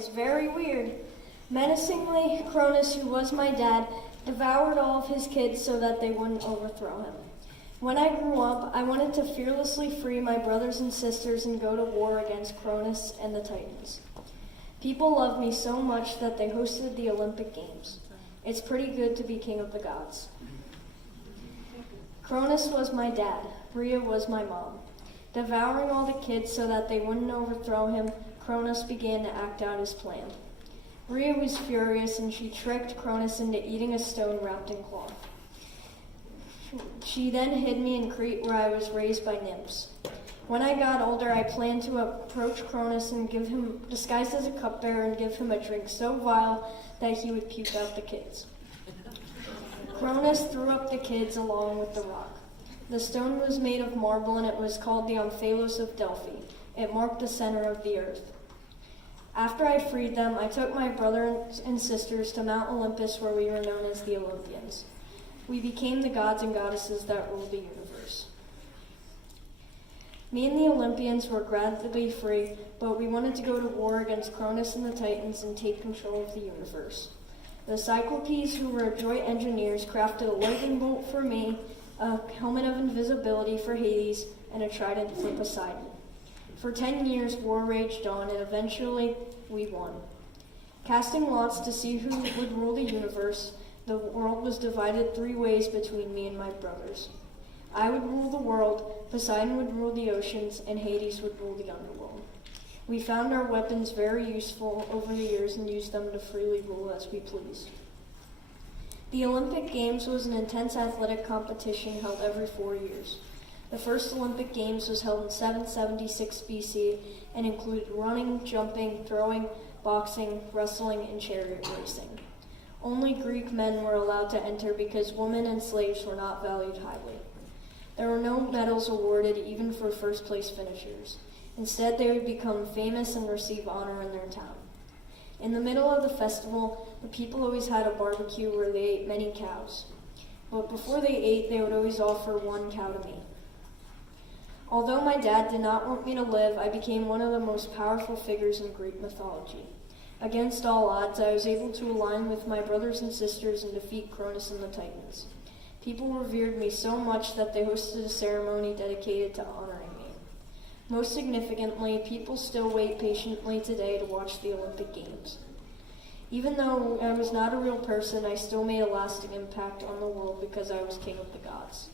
It's very weird. Menacingly, Cronus, who was my dad, devoured all of his kids so that they wouldn't overthrow him. When I grew up, I wanted to fearlessly free my brothers and sisters and go to war against Cronus and the Titans. People loved me so much that they hosted the Olympic Games. It's pretty good to be king of the gods. Cronus was my dad. Rhea was my mom. Devouring all the kids so that they wouldn't overthrow him, Cronus began to act out his plan. Rhea was furious and she tricked Cronus into eating a stone wrapped in cloth. She then hid me in Crete where I was raised by nymphs. When I got older, I planned to approach Cronus and give him, disguised as a cupbearer, and give him a drink so vile that he would puke out the kids. Cronus threw up the kids along with the rock. The stone was made of marble and it was called the Omphalos of Delphi. It marked the center of the earth. After I freed them, I took my brothers and sisters to Mount Olympus where we were known as the Olympians. We became the gods and goddesses that ruled the universe. Me and the Olympians were gradually free, but we wanted to go to war against Cronus and the Titans and take control of the universe. The Cyclopes, who were joint engineers, crafted a lightning bolt for me, a helmet of invisibility for Hades, and a trident for Poseidon. For 10 years, war raged on, and eventually we won. Casting lots to see who would rule the universe, the world was divided 3 ways between me and my brothers. I would rule the world, Poseidon would rule the oceans, and Hades would rule the underworld. We found our weapons very useful over the years and used them to freely rule as we pleased. The Olympic Games was an intense athletic competition held every 4 years. The first Olympic Games was held in 776 BC and included running, jumping, throwing, boxing, wrestling, and chariot racing. Only Greek men were allowed to enter because women and slaves were not valued highly. There were no medals awarded even for first-place finishers. Instead, they would become famous and receive honor in their town. In the middle of the festival, the people always had a barbecue where they ate many cows. But before they ate, they would always offer 1 cow to me. Although my dad did not want me to live, I became one of the most powerful figures in Greek mythology. Against all odds, I was able to align with my brothers and sisters and defeat Cronus and the Titans. People revered me so much that they hosted a ceremony dedicated to honoring me. Most significantly, people still wait patiently today to watch the Olympic Games. Even though I was not a real person, I still made a lasting impact on the world because I was king of the gods.